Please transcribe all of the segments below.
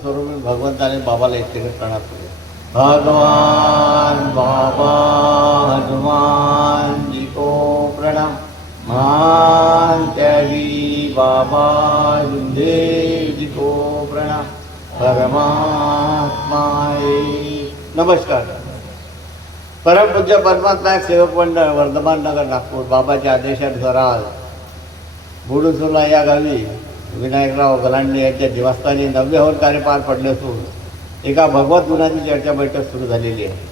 स्वरूप भगवंताने बाबाला इतके प्रणाम केले. भगवान बाबा हनुमान जी को प्रणाम. मान त्यागी बाबा देव जी को प्रणाम. परमात्मा नमस्कार. परमपूज्य परमात्मा सेवक मंडळ वर्धमान नगर नागपूर बाबाच्या आदेशानुसार आज बुडुसुला या गावी विनायकराव गलांडे यांच्या निवासस्थानी नव्य होऊन कार्य पार पडले असून एका भगवत गुणाची चर्चा बैठक सुरू झालेली आहे.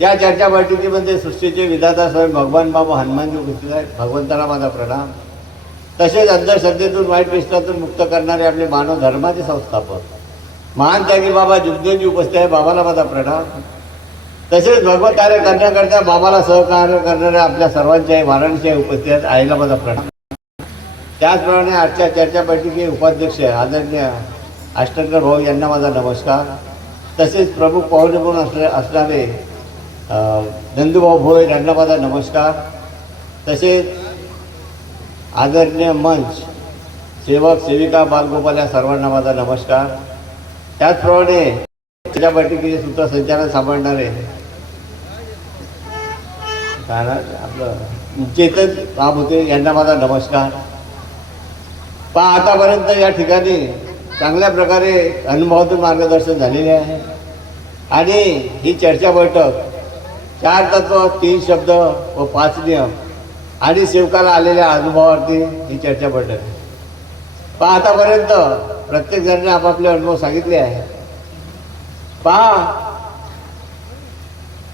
या चर्चा बैठकीमध्ये सृष्टीचे विधाता स्वयं भगवान बाबा हनुमानजी उपस्थित आहेत. भगवंताला माझा प्रणाम. तसेच अंधश्रद्धेतून वाईट विश्वातून मुक्त करणारे आपले मानव धर्माचे संस्थापक. महान त्यागी बाबा जुगदेवजी उपस्थित आहे बाबाला माझा प्रणाम. तसेच भगवत कार्य करण्याकरता बाबाला सहकार्य करणाऱ्या आपल्या सर्वांच्या वाराणसी उपस्थित आहेत. आईला माझा प्रणाम. त्याचप्रमाणे आजच्या चर्चा बैठकीचे उपाध्यक्ष आदरणीय अष्टकर भाऊ यांना माझा नमस्कार. तसेच प्रमुख पाहुणे म्हणून असले असणारे नंदूभाऊ भोयर यांना माझा नमस्कार. तसेच आदरणीय मंच सेवक सेविका बालगोपाल या सर्वांना माझा नमस्कार. त्याचप्रमाणे त्या बैठकीचे सूत्रसंचालन सांभाळणारे आपलं चेतन राम होते यांना माझा नमस्कार. पहा आतापर्यंत या ठिकाणी चांगल्या प्रकारे अनुभवातून मार्गदर्शन झालेले आहे. आणि ही चर्चा बैठक चार तत्व तीन शब्द व पाच नियम आणि सेवकाला आलेल्या अनुभवावरती ही चर्चा बैठक आहे. पहा आतापर्यंत प्रत्येक जणांनी आपापले अनुभव सांगितले आहे पहा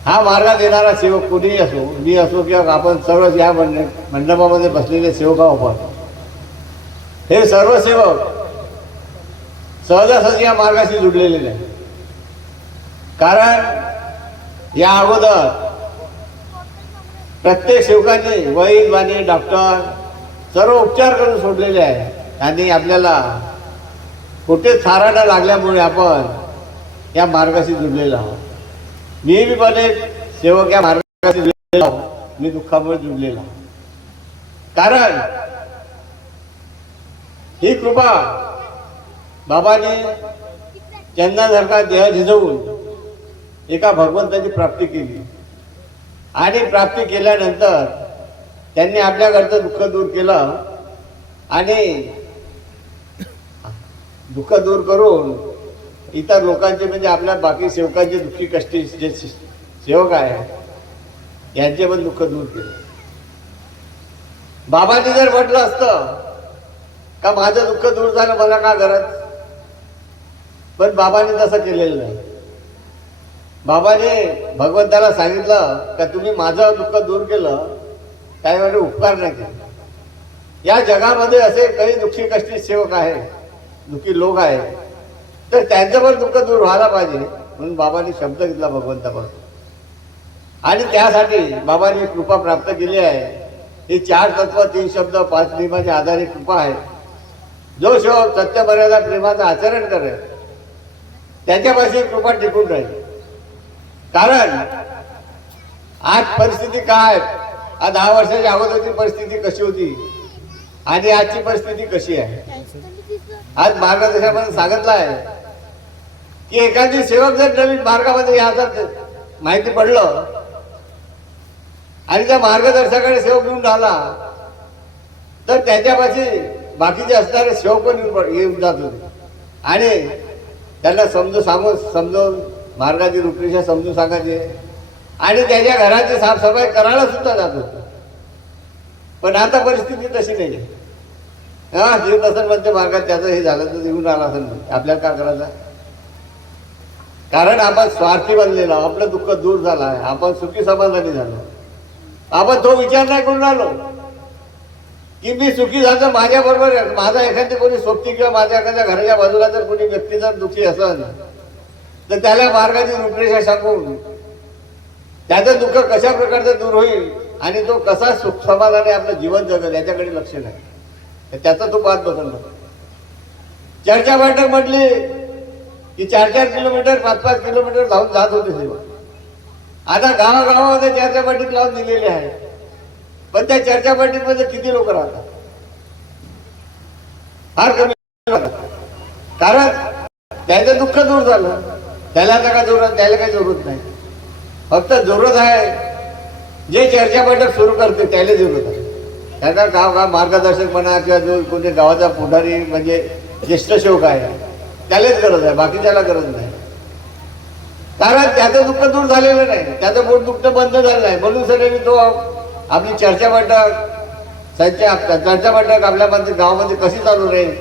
हा मार्गात येणारा सेवक कुणीही असो मी असो किंवा आपण सर्वच या मंड मंडपामध्ये बसलेले सेवक आहोत आपण. हे सर्व सेवक सहजासहजी या मार्गाशी जुडलेले नाही. कारण या अगोदर प्रत्येक सेवकाने वैद वाणी डॉक्टर सर्व उपचार करून सोडलेले आहे. आणि आपल्याला कुठेच थारा लागल्यामुळे आपण या मार्गाशी जुडलेलो आहोत. मी बी पण एक सेवक या मार्गाशी जुडलेलो आहोत. मी दुःखामुळे जुडलेलो आहोत. कारण ही कृपा बाबाने चंदनासारखा देह झिजवून एका भगवंताची प्राप्ती केली. आणि प्राप्ती केल्यानंतर त्यांनी आपल्याकडचं दुःख दूर केलं आणि दुःख दूर करून इतर लोकांचे म्हणजे आपल्या बाकी सेवकांचे दुःखी कष्टी जे सेवक आहे यांचे पण दुःख दूर केलं. बाबांनी जर म्हटलं असतं का माझं दुःख दूर झालं मला का गरज पण बाबाने तसं केलेलं नाही. बाबाने भगवंताला सांगितलं का तुम्ही माझं दुःख दूर केलं त्यावेळी उपकार नाही केला. या जगामध्ये असे काही दुःखी कष्टी सेवक आहे दुःखी लोक आहेत. तर त्यांचं पण दुःख दूर व्हायला पाहिजे म्हणून बाबांनी शब्द घेतला भगवंतापासून आणि त्यासाठी बाबांनी कृपा प्राप्त केली आहे. हे चार तत्व तीन शब्द पाच नियमाच्या आधारे कृपा आहे जो सेवक सत्यमर्यादा प्रेमाचं आचरण करेल त्याच्यापाशी कृपा टिकून राहील. कारण आज परिस्थिती काय? आज दहा वर्षाच्या अगोदरची परिस्थिती कशी होती? आणि आजची परिस्थिती कशी आहे? आज मार्गदर्शनामध्ये सांगितलं आहे की एखादी सेवक जर नवीन मार्गामध्ये याचं माहिती पडलं आणि त्या मार्गदर्शकाने सेवक घेऊन राहिला तर त्याच्यापाशी बाकीचे असणारे शेव पण येऊन येऊन जात होते. आणि त्यांना समजून सांगून समजावून मार्गाची रूपरेषा समजून सांगायचे. आणि त्याच्या घराची साफसफाई करायला सुद्धा जात होते. पण आता परिस्थिती तशी नाही आहे. हा जीव असेल म्हणते मार्गात त्याचं हे झालं तर येऊन राहिला असेल म्हणजे. आपल्याला काय करायचं? कारण आपण स्वार्थी बनलेलो आपलं दुःख दूर झालं आहे. आपण सुखी समाधानी झालो आपण तो विचार नाही करून राहिलो. की मी सुखी झालं माझ्या बरोबर माझा एखादी कोणी सोबती किंवा माझ्या एखाद्या घराच्या बाजूला जर कोणी व्यक्ती जर दुखी असेल तर त्याला मार्गाची रूपरेषा सांगून त्याचं दुःख कशा प्रकारचं दूर होईल आणि तो कसा सुख समाधाने आपलं जीवन जगत याच्याकडे लक्ष नाही. तर त्याचा तो पाच बदलला. चर्चा बैठक म्हटली की चार चार किलोमीटर पाच पाच किलोमीटर धावून जात होते सेवा आता गावागावामध्ये चर्चा बैठक लावून दिलेली आहे. पण त्या चर्चा पार्टीमध्ये किती लोक राहतात? फार कमी कारण त्याचं दुःख दूर झालं. त्याला आता काय जरूरत त्याला काही जरूरत नाही. फक्त जरूरत आहे जे चर्चा बैठक सुरू करते त्याला जरूरत आहे. त्यांना गाव गाव मार्गदर्शक म्हणा किंवा जो कोणी गावाचा पुढारी म्हणजे ज्येष्ठ शोक आहे त्यालाच गरज आहे. बाकीच्याला गरज नाही. कारण त्याचं दुःख दूर झालेलं नाही. त्याचं पोट दुःख बंद झालं नाही. म्हणून सगळ्यांनी तो आपली चर्चा बैठक संचय चर्चा बैठक आपल्या मध्ये गावामध्ये कशी चालू राहील?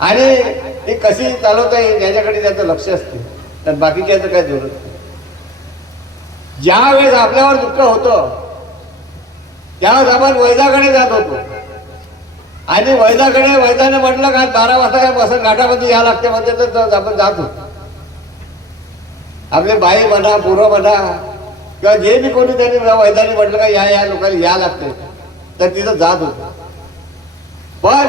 आणि ती कशी चालवता येईल याच्याकडे त्याचं लक्ष असते. तर बाकीच्याचं काय जरूरत नाही. ज्या वेळेस आपल्यावर दुःख होतं त्यावेळेस आपण वैदाकडे जात होतो. आणि वैदाकडे वैदाने म्हटलं का बारा वाजता काय बस घाटामध्ये या लागते म्हणजे तर आपण जात होतो. आपले बाई म्हणा पोरं म्हणा किंवा जे बी कोणी त्यांनी वैदानी म्हटलं का या या लोकांना या लागते तर तिथं जात होत. पण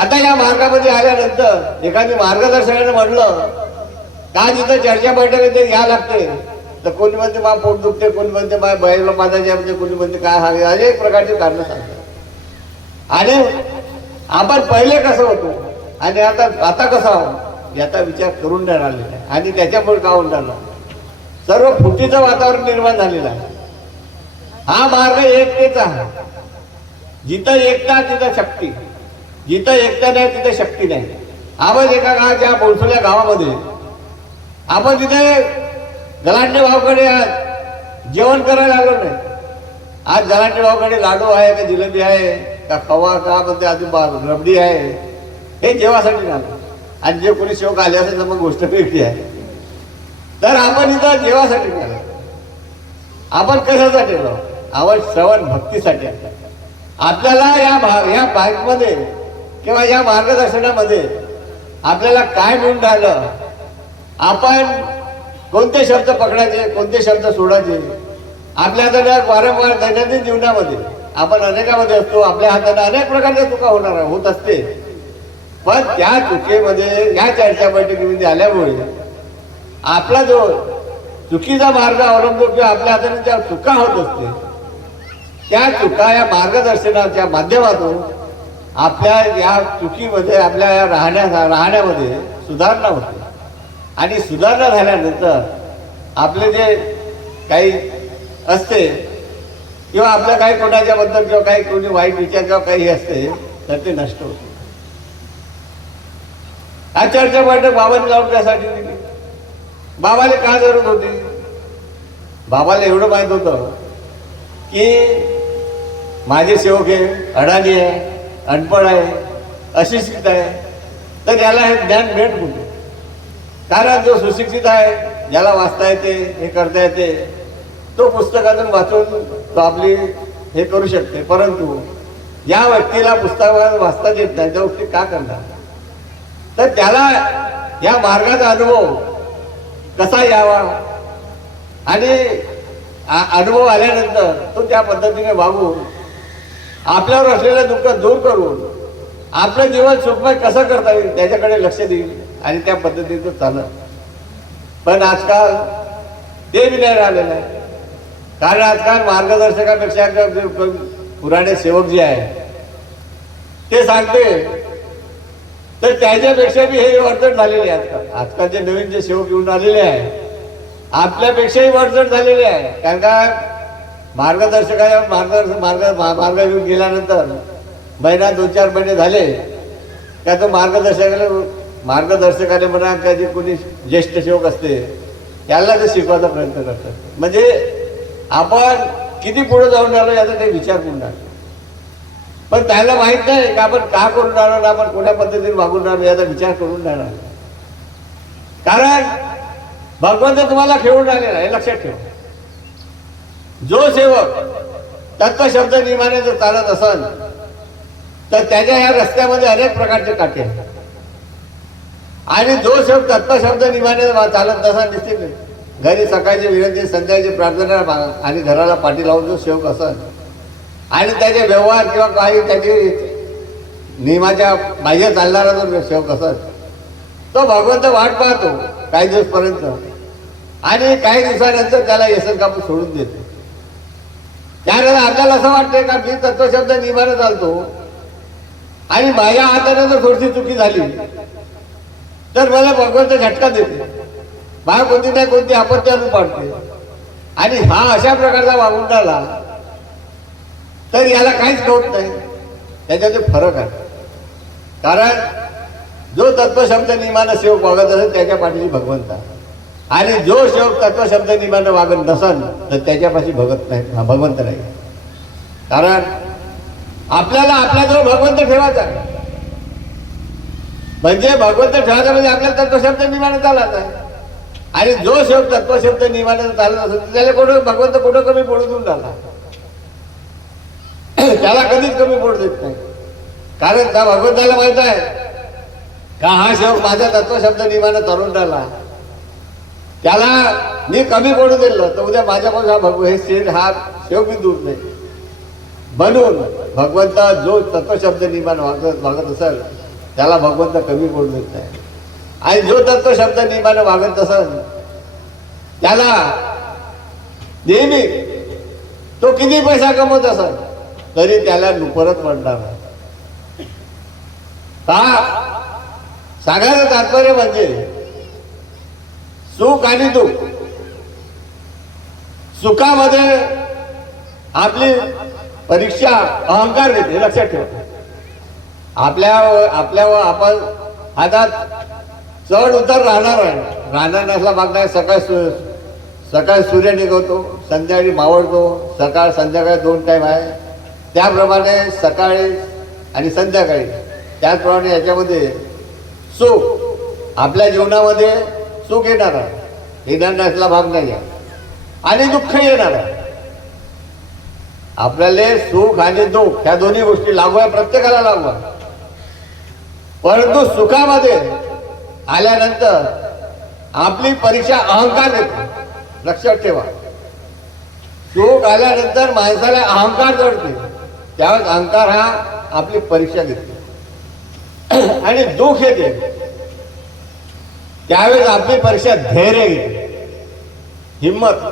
आता या मार्गामध्ये आल्यानंतर एखादी मार्गदर्शकाने म्हटलं का तिथं चर्चा बैठकीत या लागते तर कोणी म्हणते मा पोट दुखते कोणी म्हणते मा बैल माझ्या म्हणजे कोणी म्हणते काय हवे अनेक प्रकारची कारणं सांगतात. आणि आपण पहिले कसं होतो? आणि आता आता कसं आहोत याचा विचार करून देणार राहिलेला आहे. आणि त्याच्यामुळे का होऊन राहिला? सर्व फुटीचं वातावरण निर्माण झालेलं आहे. हा मार्ग एकतेचा जिथं एकता तिथं शक्ती. जिथं एकता नाही तिथं शक्ती नाही. आपण एका गावाच्या बोलसोल्या गावामध्ये. आपण तिथे गलांडे भावकडे आज जेवण करायला आलो नाही. आज गलांडे भावकडे लाडू आहे का जिलेबी आहे का खवा का म्हणते अजून बा- रबडी आहे? हे जेवासाठी झालं आणि जे कोणी शेवक आले असेल तर मग गोष्ट वेगळी आहे. तर आपण इथं देवासाठी नाही आलो. आपण कशासाठी आलो आपण श्रवण भक्तीसाठी आलो. आपल्याला या भा या बाईकमध्ये किंवा या मार्गदर्शनामध्ये आपल्याला काय मिळून राहिलं आपण कोणते शब्द पकडायचे कोणते शब्द सोडायचे आपल्या हाताने वारंवार दैनंदिन जीवनामध्ये आपण अनेकामध्ये असतो आपल्या हाताने अनेक प्रकारच्या चुका होणार होत असते पण त्या चुकीमध्ये या चर्चा बैठकीमध्ये आल्यामुळे आपला जो चुकीचा मार्ग अवलंबतो किंवा आपल्या हाताने ज्या चुका होत असते त्या चुका या मार्गदर्शनाच्या माध्यमातून आपल्या या चुकीमध्ये आपल्या या राहण्या राहण्यामध्ये सुधारणा होते. आणि सुधारणा झाल्यानंतर आपले जे काही असते किंवा आपल्या काही कोणाच्याबद्दल किंवा काही कोणी वाईट विचार किंवा काही असते तर ते नष्ट होते. हा चर्चा बैठक बाबांनी लावून त्यासाठी बाबाला काय जरूरत होती? बाबाला एवढं माहीत होतं की माझे सेवक आहे अडाणी आहे अनपड आहे अशिक्षित आहे. तर याला हे ज्ञान भेट कुठे? कारण जो सुशिक्षित आहे ज्याला वाचता येते हे करता येते तो पुस्तकातून वाचून तो आपली हे करू शकते. परंतु या व्यक्तीला पुस्तकात वाचता येत नाही त्या व्यक्ती का करणार? तर त्याला या मार्गाचा अनुभव कसा यावा? आणि आ- अनुभव आल्यानंतर तो त्या पद्धतीने वागून आपल्यावर असलेलं दुःख दूर करून आपलं जीवन सुखमय कसं करता येईल त्याच्याकडे लक्ष देईल आणि त्या पद्धतीचं चालत. पण आजकाल ते बी नाही राहिलेलं आहे. कारण आजकाल मार्गदर्शकापेक्षा पुराणे सेवक जे आहे ते सांगते तर त्याच्यापेक्षा बी हे अडचण झालेली आहे आजकाल. आजकालचे नवीन जे सेवक येऊन आलेले आहे आपल्यापेक्षाही अडचण झालेली आहे. कारण का मार्गदर्शकाच्या मार्गदर्शक मार्ग मार्ग घेऊन गेल्यानंतर महिना दोन चार महिने झाले त्या तो मार्गदर्शकाला मार्गदर्शकाने म्हणा का जे कोणी ज्येष्ठ सेवक असते त्याला ते शिकवायचा प्रयत्न करतात. म्हणजे आपण किती पुढे जाऊन राहिलो याचा काही विचार करून राहिलो पण त्याला माहीत नाही का आपण का करून राहणार ना आपण कोणत्या पद्धतीने वागून राहणार याचा विचार करून राहणार. कारण भगवंत तुम्हाला खेळून राहिलेला आहे हे लक्षात ठेवा. जो सेवक तत्व शब्द नियमाने जर चालत असल तर त्याच्या या रस्त्यामध्ये अनेक प्रकारचे काटे आहेत. आणि जो सेवक तत्व शब्द निमाने चालत नसा निश्चित घरी सकाळची विनंती संध्याची प्रार्थना आणि घराला पाठी लावून जो सेवक असल आणि त्याचे व्यवहार किंवा काही त्याचे नियमाच्या बाह्य चालणारा जो सेवक असत तो भगवंत वाट पाहतो काही दिवसपर्यंत. आणि काही दिवसानंतर त्याला येसन कापूस सोडून देतो. त्यानंतर आपल्याला असं वाटतंय का मी तत्वशब्द नियमानं चालतो. आणि माझ्या हाताने जर थोडीशी चुकी झाली तर मला भगवंत झटका देते. मला कोणती नाही कोणती आपत्ती आणून पाडते. आणि हा अशा प्रकारचा वागून राहिला तर याला काहीच कळत नाही. त्याच्यात फरक आहे. कारण जो तत्वशब्द निमान सेवक वागत असेल त्याच्या पाठीशी भगवंत आणि जो सेवक तत्वशब्द निमान वागत नसन तर त्याच्यापाशी भगत नाही भगवंत नाही. कारण आपल्याला आपल्याजवळ भगवंत ठेवायचा आहे. म्हणजे भगवंत ठेवायचा म्हणजे आपल्याला तत्वशब्द निमानं चालत आहे. आणि जो सेवक तत्वशब्द नियमानं चालत असेल त्याला कुठं भगवंत कुठं कमी पडून देऊन त्याला कधीच कमी पडू देत नाही. कारण त्या भगवंताला माहीत आहे? का हा सेवक माझा तत्वशब्द नियमानं तरुण राहिला त्याला मी कमी पडू दिलं तर उद्या माझ्यापासून हा भगव हे शेड हा शेव मी दूर नाही. म्हणून भगवंत जो तत्वशब्द निमान वागत वागत असेल त्याला भगवंत कमी पडू देत नाही. आणि जो तत्वशब्द नियमानं वागत असेल त्याला नेहमी तो किती पैसा कमवत असेल? तरी त्याला परत पडणार का? सांगायचं तात्पर्य म्हणजे सुख आणि दुःख. सुखामध्ये आपली परीक्षा अहंकार देते लक्षात ठेवा आपल्या आपल्या आपण हातात चढ उतार राहणार आहे. राहणार नसला मागणार सकाळ सु सकाळी सूर्य निघवतो संध्याकाळी मावळतो सकाळ संध्याकाळी दोन टाईम आहे. त्याप्रमाणे सकाळी आणि संध्याकाळी त्याचप्रमाणे याच्यामध्ये सुख आपल्या जीवनामध्ये सुख येणार आहे. येणार नसला भाग नाही आहे. आणि दुःख येणार आहे. आपल्याला सुख आणि दुःख ह्या दोन्ही गोष्टी लागू आहे प्रत्येकाला लागू आहे. परंतु सुखामध्ये आल्यानंतर आपली परीक्षा अहंकार देते. लक्षात ठेवा. सुख आल्यानंतर माणसाला अहंकार जडते. त्यावेळेस अंकार हा आपली परीक्षा घेते आणि दुःख येते. त्यावेळेस आपली परीक्षा धैर्य घेते हिंमत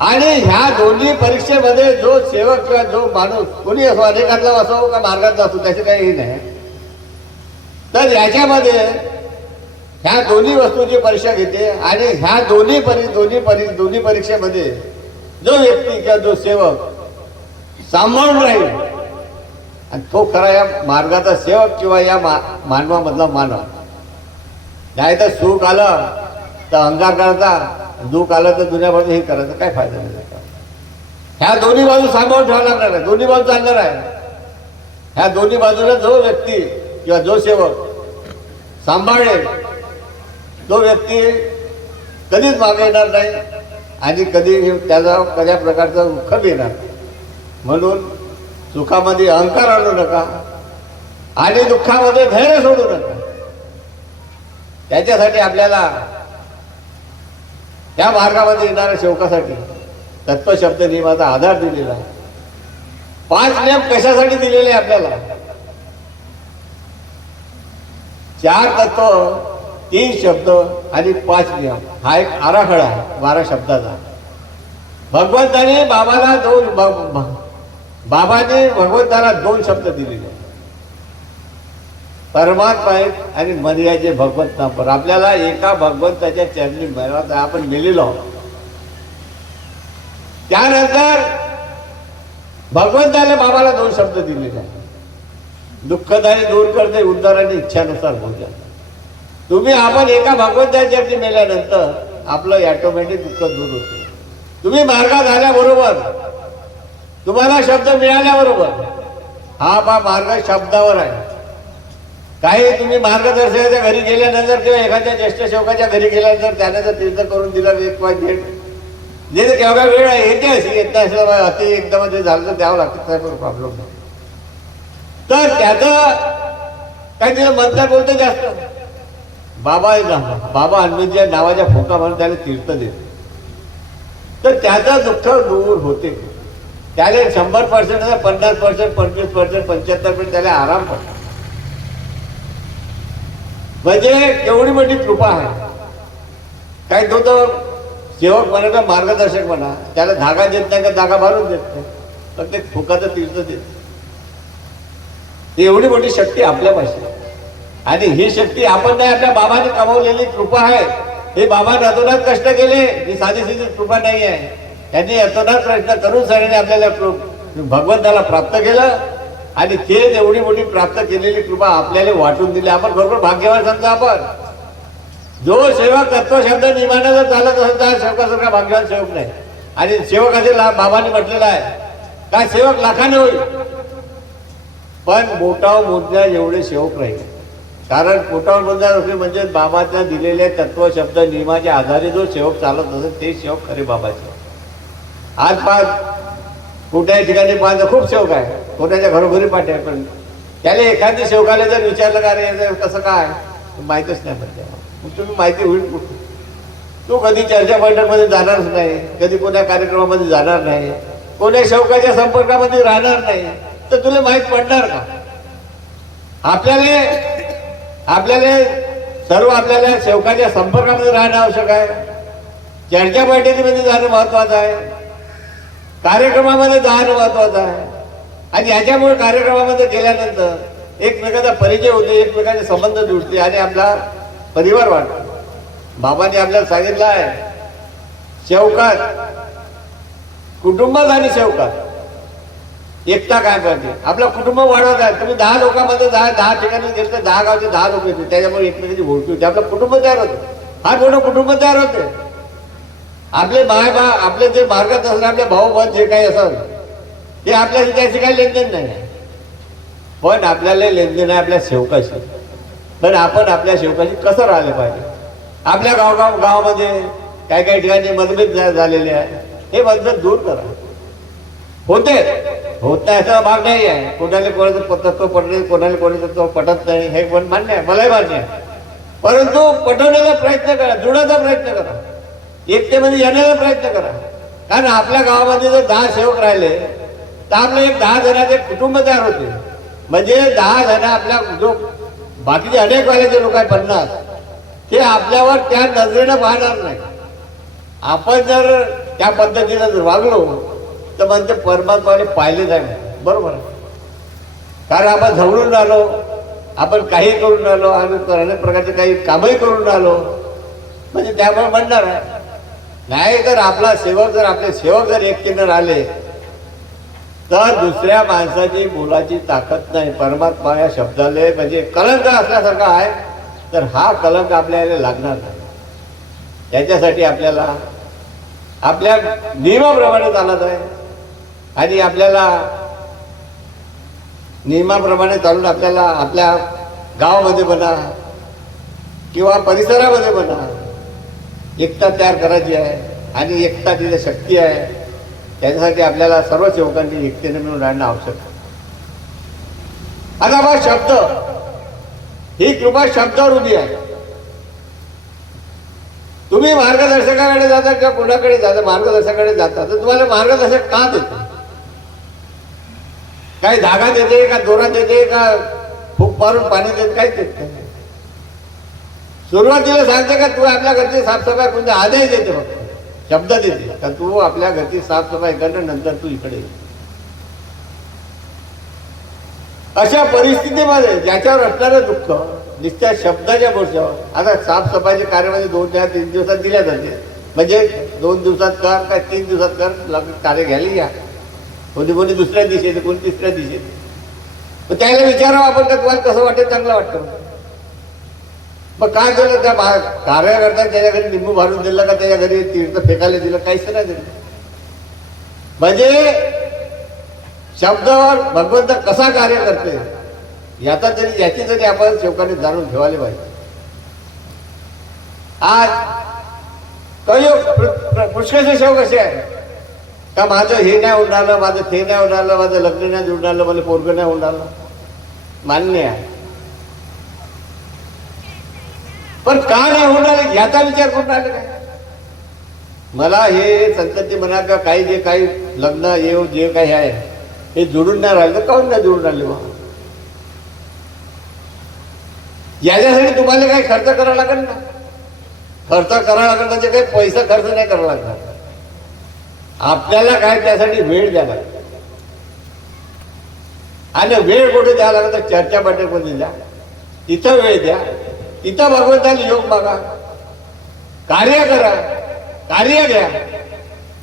आणि ह्या दोन्ही परीक्षेमध्ये जो सेवक किंवा जो माणूस कोणी असो अनेकातला असो का मार्गातला असो त्याचे काही हे नाही. तर याच्यामध्ये ह्या दोन्ही वस्तूची परीक्षा घेते आणि ह्या दोन्ही परी दोन्ही परी दोन्ही परीक्षेमध्ये जो व्यक्ती किंवा जो सेवक सांभाळून राहील. आणि तो खरा या मार्गाचा सेवक किंवा या मा मानवामधला मानव. नाही तर सुख आलं तर अंगार करायचा दुःख आलं तर दुनियाबाजू हे करायचं काय फायदा नाही ह्या दोन्ही बाजू सांभाळून ठेवावं लागणार आहे. दोन्ही बाजू चालणार आहे. ह्या दोन्ही बाजूला जो व्यक्ती किंवा जो सेवक सांभाळेल तो व्यक्ती कधीच मागे येणार नाही आणि कधी त्याचा कशा प्रकारचं खप येणार नाही. म्हणून सुखामध्ये अहंकार आणू नका आणि दुःखामध्ये धैर्य सोडू नका. त्याच्यासाठी आपल्याला त्या मार्गामध्ये येणाऱ्या शेवकासाठी तत्वशब्द नियमाचा आधार दिलेला आहे. पाच नियम कशासाठी दिलेले आहे आपल्याला? चार तत्व तीन शब्द आणि पाच नियम. हा एक आराखडा आहे बारा शब्दाचा. भगवंताने बाबाला दोन बाबाने भगवंताला दोन शब्द दिलेले. परमात्मा आहेत आणि मर्याचे भगवंत नापर आपल्याला एका भगवंताच्या चरणी मर्यादा आपण मेलेलो आहोत. त्यानंतर भगवंताने बाबाला दोन शब्द दिलेले आहेत. दुःखदारी दूर करते उद्धाराने इच्छानुसार भोजन. तुम्ही आपण एका भगवंताच्या चरणी मेल्यानंतर आपलं ऑटोमॅटिक दुःख दूर होते. तुम्ही मार्गात आल्याबरोबर तुम्हाला शब्द मिळाल्याबरोबर हा बा मार्ग शब्दावर आहे. काही तुम्ही मार्गदर्शकाच्या घरी गेल्यानंतर किंवा एखाद्या ज्येष्ठ सेवकाच्या घरी गेल्यानंतर त्याने जर तीर्थ करून दिलं एक वाय भेट जे ते केवढा वेळ आहे येते अशी येत नाही असं अति एकदम जे झालं तर द्यावं लागतं काय प्रॉब्लेम नाही. तर त्याचं काही तिला म्हणतात बोलतं जास्त. बाबा बाबा हनुमंतच्या नावाच्या फोका म्हणून त्याला तीर्थ देते. तर त्याचं दुःख दूर होते. त्याला शंभर पर्सेंट पन्नास पर्सेंट पंचवीस पर्सेंट पंच्याहत्तर पर्सेंट त्याला आराम पडतो. म्हणजे केवढी मोठी कृपा आहे. काही तो तो सेवक म्हणा का मार्गदर्शक म्हणा त्याला धागा देत नाही का धागा मारून देत नाही. पण ते फुकाचं तीर्थ देत एवढी मोठी शक्ती आपल्या पाशी आणि ही शक्ती आपण नाही आपल्या बाबाने कमावलेली कृपा आहे. हे बाबा अतोनात कष्ट केले ही साधी साधी कृपा नाही आहे त्यांनी अतोनात प्रयत्न करून सगळ्यांनी आपल्याला भगवंताला प्राप्त केलं आणि ते एवढी मोठी प्राप्त केलेली कृपा आपल्याला वाटून दिली. आपण बरोबर भाग्यवान समजा आपण. जो सेवक तत्व शब्द निमाने जर चालत असेल त्या सेवकासारखा भाग्यवान सेवक नाही. आणि सेवक ला बाबांनी म्हटलेलं आहे काय सेवक लाखाने होईल? पण मोठाव मोजण्या एवढे सेवक राहील. कारण मोटाव मोजण्या असले म्हणजे बाबाच्या दिलेल्या तत्व शब्द नियमाच्या आधारे जो सेवक चालत असेल ते सेवक खरे बाबाचे. आज पाच कुठल्याही ठिकाणी पाच खूप सेवक आहे. कोणाच्या घरोघरी पाठी आहे पण त्याला एखाद्या सेवकाला जर विचारलं का रे याचं कसं काय? माहितच नाही म्हणजे मग तुम्ही माहिती होईल कुठून? तू कधी चर्चा बैठकमध्ये जाणारच नाही कधी कोणत्या कार्यक्रमामध्ये जाणार नाही कोणत्या सेवकाच्या संपर्कामध्ये राहणार नाही तर तुला माहीत पडणार का? आपल्याला आपल्याला सर्व आपल्याला सेवकाच्या संपर्कामध्ये राहणं आवश्यक आहे. चर्चा बैठकीमध्ये जाणं महत्वाचं आहे. कार्यक्रमामध्ये जाणं महत्वाचं आहे. आणि याच्यामुळे कार्यक्रमामध्ये गेल्यानंतर एकमेकाचा परिचय होते एकमेकांचे संबंध जुळते आणि आपला परिवार वाढतो. बाबांनी आपल्याला सांगितलं आहे शेवकात कुटुंबात आणि शेवकात. एकता काय पाहिजे आपलं कुटुंब वाढवत आहे. तुम्ही दहा लोकांमध्ये दहा दहा ठिकाणी गेले तर दहा गावचे दहा लोक येतील त्याच्यामुळे एकमेकाची भोवती होते. आपलं कुटुंब तयार होतं. हा मोठं कुटुंब तयार होते. आपले बाय बा आपले जे मार्गात असणार आपले भाऊ बंद जे काही असेल ते आपल्याशी त्याशी काही लेनदेन नाही. पण आपल्याला लेनदेन आहे आपल्या सेवकाशी पण आपण आपल्या सेवकाशी कसं राहिलं पाहिजे? आपल्या गावगाव गावामध्ये काही काही ठिकाणी मतभेद झालेले आहे. हे मतभेद दूर करा. होते. होत नाही असा भाग नाही आहे. कोणाला कोणाचं तत्व पडत नाही कोणाला कोणाचं तो पटत नाही हे पण मान्य आहे. मलाही मान्य आहे. परंतु पटवण्याचा प्रयत्न करा जुळण्याचा प्रयत्न करा. एकतेमध्ये येण्याचा प्रयत्न करा. कारण आपल्या गावामध्ये जर दहा सेवक राहिले तर आपलं एक दहा जणांचे कुटुंब तयार होते. म्हणजे दहा जण आपल्या जो बाकीचे अनेक वाल्याचे लोक आहे पन्नास ते आपल्यावर त्या नजरेनं पाहणार नाही. आपण जर त्या पद्धतीनं जर वागलो तर म्हणजे परमात्माने पाहिले जाईल. बरोबर? कारण आपण झवळून राहिलो आपण काही करून राहिलो आणि अनेक प्रकारचे काही कामही करून राहिलो म्हणजे त्यामुळे म्हणणार आहे नाही तर आपला सेवक जर आपले सेवक जर एकटीनं राहिले तर दुसऱ्या माणसाची मुलाची ताकद नाही. परमात्मा या शब्दाले म्हणजे कलंक असल्यासारखा आहे. तर हा कलंक आपल्याला लागणार नाही. त्याच्यासाठी आपल्याला आपल्या नियमाप्रमाणे चालत आहे. आणि आपल्याला नियमाप्रमाणे चालून आपल्याला आपल्या गावामध्ये म्हणा किंवा परिसरामध्ये म्हणा एकता तयार करायची आहे आणि एकता तिथे शक्ती आहे. त्याच्यासाठी आपल्याला सर्व सेवकांनी एकतेने मिळून राहणं आवश्यक आहे. आता बा शब्द. ही कृपा शब्दावर उभी आहे. तुम्ही मार्गदर्शकाकडे जाता किंवा कुणाकडे जाता मार्गदर्शकाकडे जाता तर तुम्हाला मार्गदर्शक का देतो? काही धागा देते का दोरा देते का फूक मारून पाणी देत? काहीच देत नाही. सुरुवातीला सांगते का तू आपल्या घरची साफसफाई कोणत्या आदेश देते फक्त? शब्द देते. का तू आपल्या घरची साफसफाई करणं नंतर तू इकडे ये. अशा परिस्थितीमध्ये ज्याच्यावर असणारं दुःख नुसत्या शब्दाच्या गोष्टीवर आता साफसफाईचे कार्यामध्ये दोन चार तीन दिवसात दिल्या जाते. म्हणजे दोन दिवसात कर काय तीन दिवसात कर कार्य घ्यायला या. कोणी कोणी दुसऱ्या दिवशी येते कोणी तिसऱ्या दिवशी येते मग त्याला विचारावं आपण का तुम्हाला कसं वाटेल चांगलं वाटतं? मग काय केलं त्या बा- कार्यकर्ता त्याच्या घरी लिंबू भरून दिलं का त्याच्या घरी तीर्थ फेकायला दिलं? काहीच नाही दिलं. म्हणजे शब्दावर भगवंत कसा कार्य करते? याचा तरी याची तरी आपण सेवकांनी जाणून ठेवायला पाहिजे. आज कलियुग पुष्कळचे सेवक कसे आहे का माझं हे नाही होऊन राहिलं माझं ते नाही होऊन राहिलं माझं लग्न नाही जुळून राहिलं मला पोरगं नाही होऊन राहिलं? मान्य आहे. पण का नाही होणार याचा विचार करून राहिले काय? मला हे संतती म्हणा किंवा काही जे काही लग्न येऊ जे काही आहे हे जुळून नाही राहिलं तर काहून नाही जुळून राहिले बा याच्यासाठी तुम्हाला काही खर्च करावा लागेल ना? खर्च करावा लागेल म्हणजे काही पैसा खर्च नाही करावा लागणार. आपल्याला काय त्यासाठी वेळ द्यावा लागेल. आणि वेळ कुठे द्यावा लागेल तर चर्चा बैठकमध्ये द्या. इथं वेळ द्या. इथं भगवंताला योग बघा. कार्य करा. कार्य घ्या.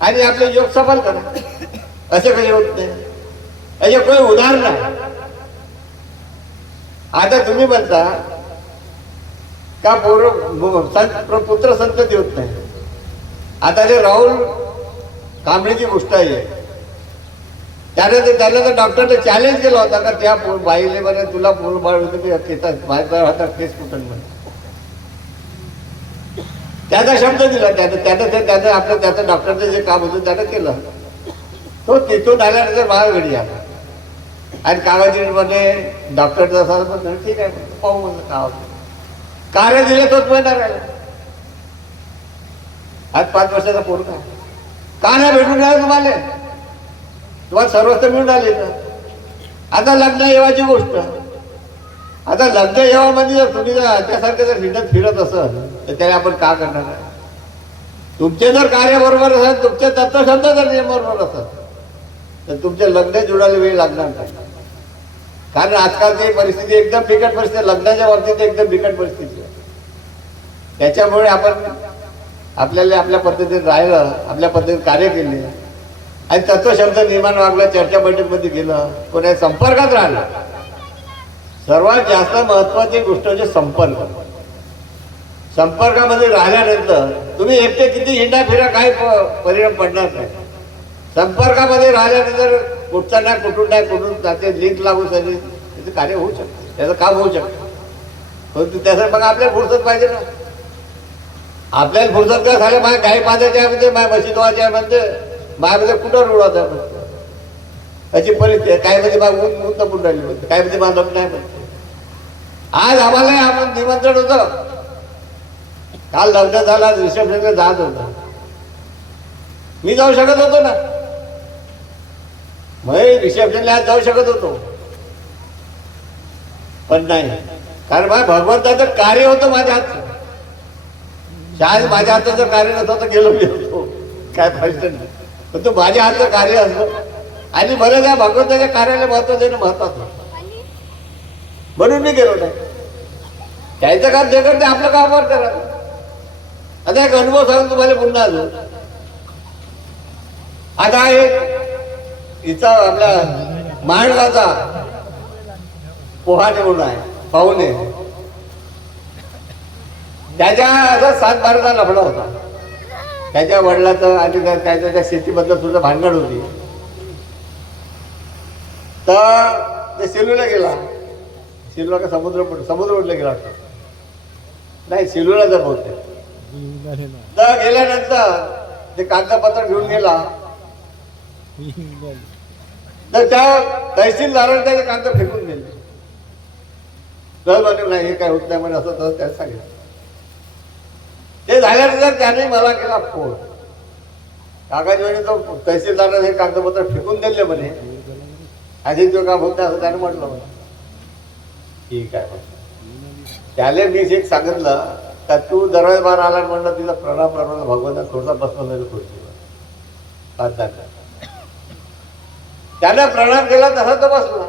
आणि आपले योग सफल करा. असे काही होत नाही. याचे काही उदाहरण आता तुम्ही म्हणता का पोर संत पुत्र संतती होत नाही? आता ते राहुल कांबळीची गोष्ट आहे. त्याने ते त्याला तर डॉक्टरने चॅलेंज केला होता का त्या बाईले म्हणे तुला पोर बाळ होतं केसात हातात केस कुठून म्हणे. त्याचा शब्द दिला त्यानं त्यानं ते त्यानं आपलं त्याचं डॉक्टरचं जे काम होतं त्यानं केलं. तो तिथून आल्यानंतर माझ्या घडी आला. आणि कागदमध्ये मध्ये डॉक्टर जसा ठीक आहे पाहू म्हणलं का कार्य दिले तोच मिळणार आज पाच वर्षाचा पोरगा आहे. का नाही भेटून राहिलं तुम्हाला? तुम्हाला सर्वस्व मिळून आले ना. आता लग्न येवाची गोष्ट. आता लग्न येवामध्ये जर तुम्ही जर त्यासारखं जर हिंडत फिरत असाल तर त्याला आपण का करणार आहे? तुमचे जर कार्य बरोबर असेल तुमचे तत्वशब्द जर नियम बरोबर असेल तर तुमचे लग्न जुडायला वेळ लागणार नाही. कारण आजकालची परिस्थिती एकदम बिकट परिस्थिती आहे. लग्नाच्या बाबतीत एकदम बिकट परिस्थिती आहे. त्याच्यामुळे आपण आपल्याला आपल्या पद्धतीने राहिलं आपल्या पद्धतीने कार्य केले. आणि तत्वशब्द निर्माण लागला चर्चा बैठकमध्ये गेलं कोणा संपर्कात राहिलं. सर्वात जास्त महत्वाची गोष्ट म्हणजे संपर्क. संपर्कामध्ये राहिल्यानंतर तुम्ही एकटे किती हिंडा फिरा काही प- परिणाम पडणार नाही. संपर्कामध्ये राहिल्यानंतर कुठचा नाही कुठून नाही कुठून त्याचे लिंक लागू झाली त्याचं कार्य होऊ शकतं त्याचं काम होऊ शकतं. परंतु त्यासाठी मग आपल्याला फुरसत पाहिजे ना. आपल्याला फुरसत काय झालं? माझ्या गाई बांधायच्या आहे म्हणते माझ्या मशीद धुवायच्या आहे म्हणते कुठं रुळत आहे त्याची परिस्थिती काय म्हणजे मग ऊन ऊन तपून राहिली म्हणते? काय म्हणजे बांधव नाही म्हणते? आज आम्हाला आपण निमंत्रण होतं. काल लग्न झाला रिसेप्शनला जात होता. मी जाऊ शकत होतो ना. मग रिसेप्शनला आज जाऊ शकत होतो. पण नाही. कारण माझ्या भगवंताचं कार्य होतं माझ्या हातचं. आज माझ्या हाताचं कार्य नसतं तर गेलो मी होतो. काय फायदा नाही. पण तो माझ्या हातचं कार्य असलं आणि बरं त्या भगवंताच्या कार्याला महत्त्व देणं महत्वाचं म्हणून मी गेलो नाही. त्याचं काम जे करते आपलं काम करा. आता एक अनुभव सांगून तुम्हाला पुन्हा आलो आता एक इथं आपला माणगावचा पोहाणे म्हणून आहे पाहुणे. त्याच्या असा सात बाराचा लफडा होता. त्याच्या वडिलाचं आणि त्याच्या त्या शेतीबद्दल सुद्धा भांडण होती. तर ते सेलूला गेला. सेलूला का समुद्र समुद्र गेला वाटतं. नाही सेलूला जमवते तर गेल्यानंतर ते कागदपत्र घेऊन गेला. तर त्या तहसीलदाराने त्याचे कागद फेकून दिले. तर म्हणे नाही हे काय होत नाही म्हणे असं तसं त्याने सांगितलं. ते झाल्यानंतर त्याने मला केला फोन. काकाजी म्हणे तो तहसीलदाराने हे कागदपत्र फेकून दिले म्हणे. आधी तो का होत असं त्याने म्हटलं म्हणे. ठीक आहे त्याला मी एक सांगितलं का तू दरवाजा बाहेर आला म्हणलं तिला प्रणाम प्रणाम भगवंता थोडसा बसवलेलं खुर्चीवर पाच दाखल त्याने प्रणाम केला तसा तो बसला.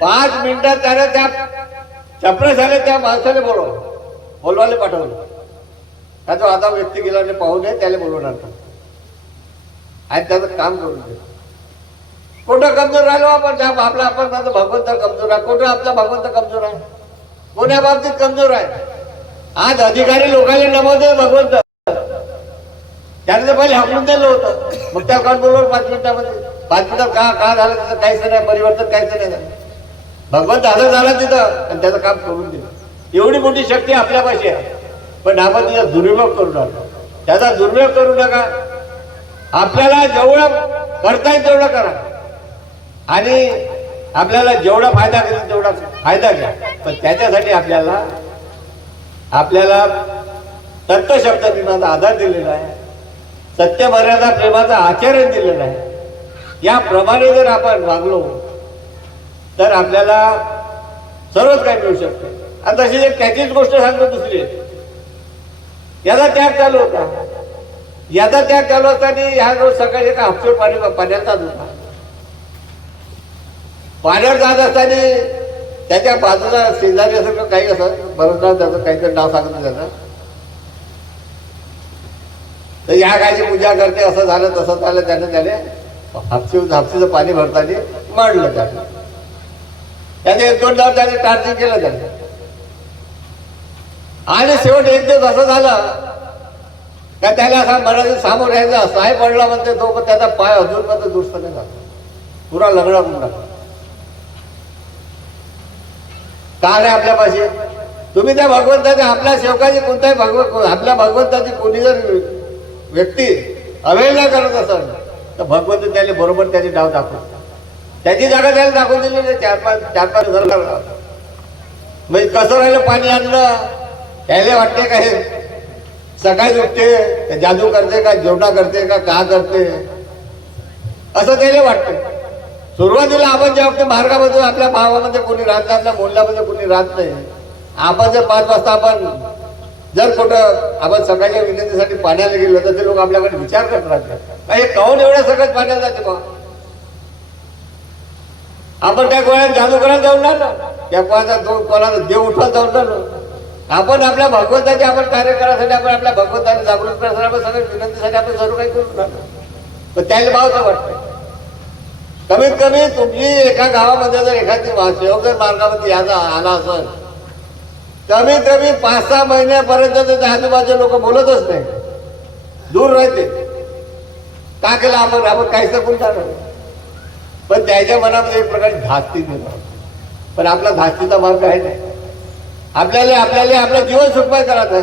पाच मिनिटात त्याने त्या चपराशाले त्या माणसाने बोलवलं. बोलवायला पाठवलं. का तो आता व्यक्ती गेला आणि पाहू नये त्याला बोलवणार आणि त्याचं काम करून दे. कुठं कमजोर राहिलो आपण? त्या आपला आपण त्याचा भगवंत कमजोर आहे. कुठं आपला भगवंत कमजोर आहे? कोण्या बाबतीत कमजोर आहे? आज अधिकारी लोकांनी नमवते भगवंत. त्याने तर पहिले हाकलून दिलं होतं. मग त्या कोण बोलवर पाच मिनिटामध्ये. पाच मिनिटात का का झालं? त्याचं काहीच नाही. परिवर्तन काहीच नाही झालं. भगवंत झालं झाला तिथं. आणि त्याचं काम करून दिलं. एवढी मोठी शक्ती आपल्यापाशी आहे. पण आपण तिचा दुर्वियोग करू नका. त्याचा दुर्वियोग करू नका. आपल्याला जेवढं करता येईल तेवढं करा. आणि आपल्याला जेवढा फायदा करेल तेवढा फायदा घ्या. पण त्याच्यासाठी आपल्याला आपल्याला तत्वशब्दांनी माझा आधार दिलेला आहे. सत्य मर्यादा प्रेमाचा आचरण दिलेला आहे. याप्रमाणे जर आपण वागलो तर आपल्याला सर्वच काही मिळू शकतं. आणि तशी एक त्याचीच गोष्ट सांगतो दुसरी. याचा त्याग चालू होता. याचा त्याग चालू असताना ह्या रोज सकाळी एका हापसूर पाणी पाण्याचाच होता. पाण्यावर जात असताना त्याच्या बाजूला शेजारी असं काही असं बरंच नाव त्याचं काहीतरी नाव सांगत त्याचं. तर या गायची पूजा करते असं झालं तसं झालं त्यानं त्याने हापशी हापशीचं पाणी भरताना मांडलं त्याने त्याने एक दोन डाव त्याने टार्चिंग केलं त्याने आणि शेवट एक दिवस असं झालं का त्याला असा मराठी सामोर यायचा साय पडला म्हणते तो पण त्याचा पाय अजून पण दुरुस्त नाही झाला. पुरा लंगडा मुंडा. का नाही आपल्यापाशी तुम्ही त्या भगवंताच्या आपल्या सेवकाची कोणताही भगवत आपल्या भगवंताची कोणी जर व्यक्ती अवहेलना करत असेल तर भगवंत त्याला बरोबर त्याचे डाव दाखवतो त्याची जागा त्याला दाखवून दिली नाही चार पाच चार पाच म्हणजे कसं राहिलं पाणी आणलं? त्याला वाटते का हे सकाळी उठते जादू करते का जेवणा करते का का करते? असं त्याला वाटतं. सुरुवातीला आपण ज्या वाटते मार्गामध्ये आपल्या भावामध्ये कोणी राहत नाही आपल्या मोहल्ल्यामध्ये कोणी राहत नाही आपण जर पाच वाजता आपण जर कुठं आपण सकाळच्या विनंतीसाठी पाण्याला गेलो तर ते लोक आपल्याकडे विचार करत राहतात. हे काऊन एवढ्या सगळ्यात पाण्याला जाते बा? आपण त्या कोणाला जादू करायला जाऊन राहिलो. त्या कोणाचा तो कोणाला देव उठवत जाऊन राहिलो. आपण आपल्या भगवंताचे आपण कार्य करण्यासाठी आपण आपल्या भगवंताला जागृत करण्यासाठी आपण सगळ्या विनंतीसाठी आपण सर्व काही करू शकतो. पण त्याला भावचं वाटतं कमीत कमी तुमची एका गावामध्ये जर एखादी वा- सेवक जर मार्गामध्ये याचा आला असेल कमीत कमी पाच सहा महिन्यापर्यंत त्याच्या त्या लोक बोलतच नाही. दूर राहते. का केलं आपण? आपण काहीच तर बोलणार नाही. पण त्याच्या मनामध्ये एक प्रकारची धास्ती निर्माण पण आपला धास्तीचा मार्ग आहे नाही. आपल्याला आपल्याला आपलं जीवन सुखमय करायचं आहे.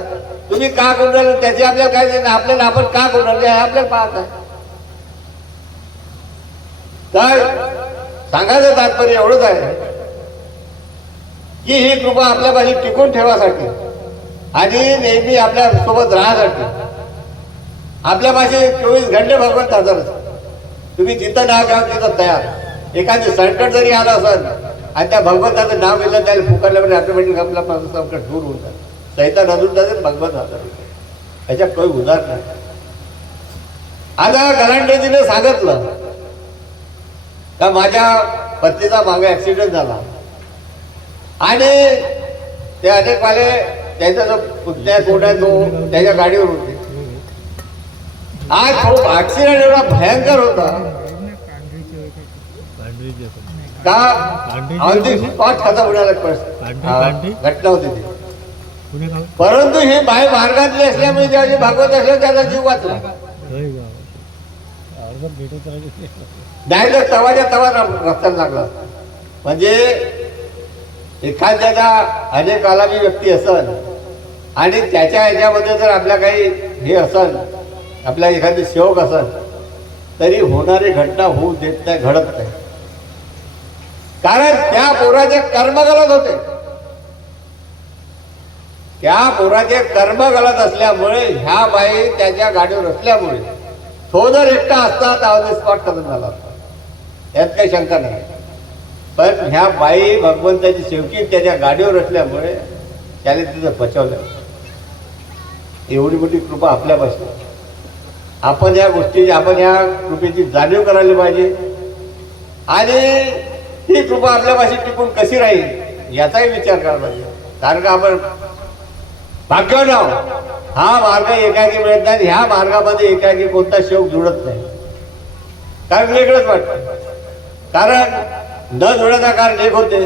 तुम्ही का करून राहिले? त्याची आपल्याला काय नाही. आपल्याला आपण का करून राहिले? आपल्याला पाहत आहे. तर सांगायचं तात्पर्य एवढंच आहे की ही कृपा आपल्यापाशी टिकून ठेवासाठी आणि नेहमी आपल्यासोबत राहण्यासाठी. आपल्यापाशी चोवीस घंटे भगवंत हजर तुम्ही जिथं नाव घ्या तिथं तयार. एखादी संकट जरी आलं असेल आणि त्या भगवंताचं नाव घेतलं त्याला पुकारल्यामुळे म्हणजे ऑटोमॅटिक म्हणजे आपला संकट दूर होऊन जातं. सैतान अजून जाते भगवंत हजर याच्यात काही उदाहरण नाही. आता गलांडेजीने सांगितलं का माझ्या पत्नीचा मागे ऍक्सिडेंट झाला. आणि ते अनेक वाले त्याचा जो पुतण्या कोण आहे तो त्याच्या गाडीवर होते आज खूप ऍक्सिडेंट एवढा भयंकर होता. खाता घटना होती ती. परंतु ही बाय मार्गातली असल्यामुळे जे भागवत असल्या त्याचा जीव वाचला. डायरेक्ट तवाच्या तवा रस्त्याला लागला. म्हणजे एखाद्याचा अनेक आलामी व्यक्ती असल आणि त्याच्या ह्याच्यामध्ये जर आपल्या काही हे असल आपल्या एखादी सेवक असल तरी होणारी घटना होऊ देत नाही घडत नाही. कारण त्या पोराचे कर्म गलत होते. त्या पोराचे कर्म गलत असल्यामुळे ह्या बाई त्याच्या गाडीवर असल्यामुळे तो जर एकटा असता तर स्पॉट करून झाला असता. यात काही शंका नाही. पण ह्या बाई भगवंताची शेवटी त्याच्या गाडीवर असल्यामुळे त्याने तिथं बचावलं. एवढी मोठी कृपा आपल्यापासून आपण या गोष्टीची आपण या कृपेची जाणीव करायला पाहिजे. आणि ही कृपा भाषेत टिकून कशी राहील याचाही विचार करायला पाहिजे. कारण का आपण भाग्यवान आहोत. हा मार्ग एकाकी मिळत नाही ह्या मार्गामध्ये एकाकी कोणता शोक जुळत नाही. कारण वेगळंच वाटतं. कारण न जुळता कारण एक होते.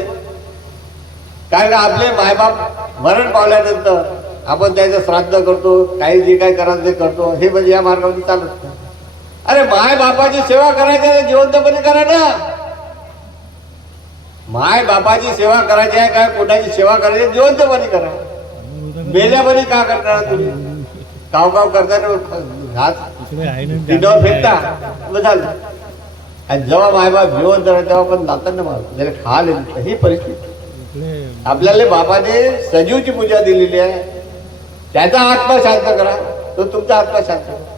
कारण आपले मायबाप मरण पावल्यानंतर आपण त्याचं श्राद्ध करतो काही जे काही करायचं ते करतो. हे म्हणजे या मार्गामध्ये चालत नाही. अरे मायबापाची सेवा करायची आहे, जिवंतपणे करा ना. माय बापाची सेवा करायची आहे काय? कोणाची सेवा करायची जिवंतपणे करा. मेल्यापणे का करणार तुम्ही? काव काव करताना हात तिथं फेकता? झालं. आणि जेव्हा मायबाप जिवंत राहते तेव्हा पण जाताना मारतो त्याला खाल येत ही परिस्थिती. आपल्याला बाबाने सजीवची पूजा दिलेली आहे. त्याचा आत्मा शांत करा. तो तुमचा आत्मा शांत करा.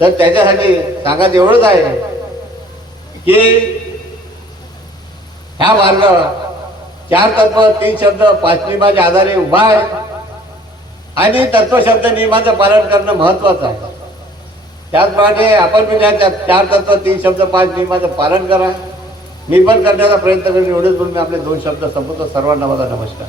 तर त्याच्यासाठी सांगायचं एवढंच आहे की ह्या मार्ग चार तत्व तीन शब्द पाच नियमाच्या आधारे उभा आहे. आणि तत्वशब्द नियमाचं पालन करणं महत्वाचं आहे. त्याचप्रमाणे आपण बी त्या त्या चार तत्व तीन शब्द पाच नियमाचं पालन करा. मी पण करण्याचा प्रयत्न करेन एवढेच बोलून मी आपले दोन शब्द संपवतो. सर्वांना माझा नमस्कार.